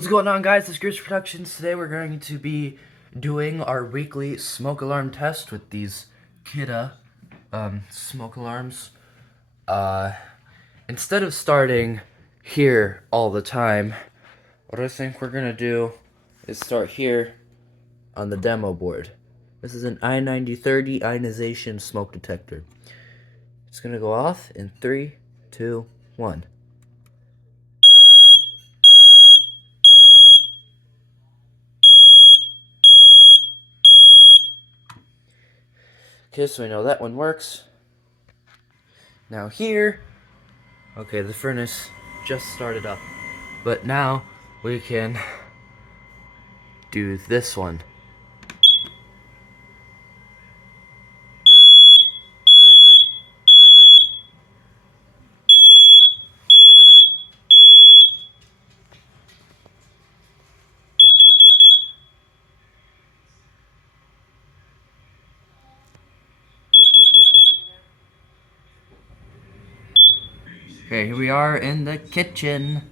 What's going on, guys? It's Grizz Productions. Today we're going to be doing our weekly smoke alarm test with these Kidde smoke alarms. Instead of starting here all the time, what I think we're gonna do is start here on the demo board. This is an I-9030 ionization smoke detector. It's gonna go off in 3, 2, 1. Okay, so we know that one works. Now here, okay, the furnace just started up, but now we can do this one. Okay, here we are in the kitchen.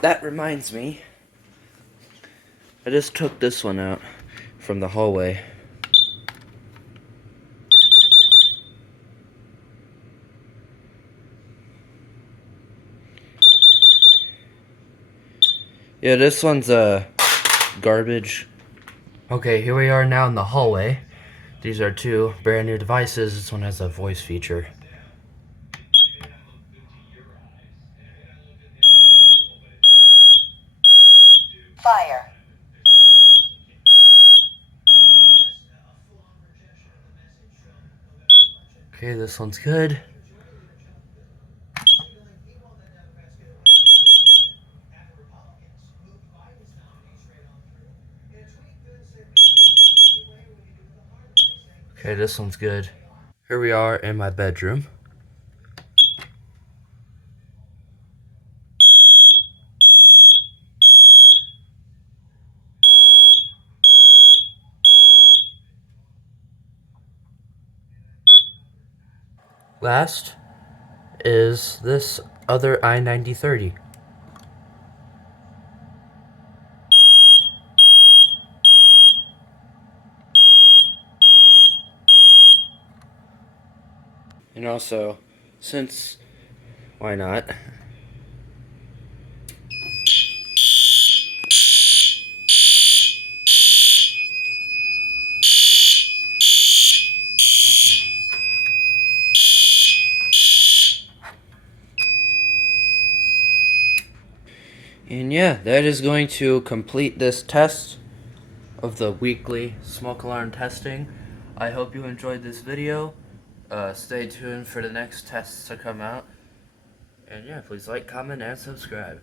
That reminds me, I just took this one out from the hallway. Yeah, this one's garbage. Okay, here we are now in the hallway. These are two brand new devices. This one has a voice feature. Fire. Okay, this one's good. Okay, this one's good. Here we are in my bedroom. Last is this other I-9030. And also, since, why not? And yeah, that is going to complete this test of the weekly smoke alarm testing. I hope you enjoyed this video. Stay tuned for the next tests to come out. And yeah, please like, comment, and subscribe.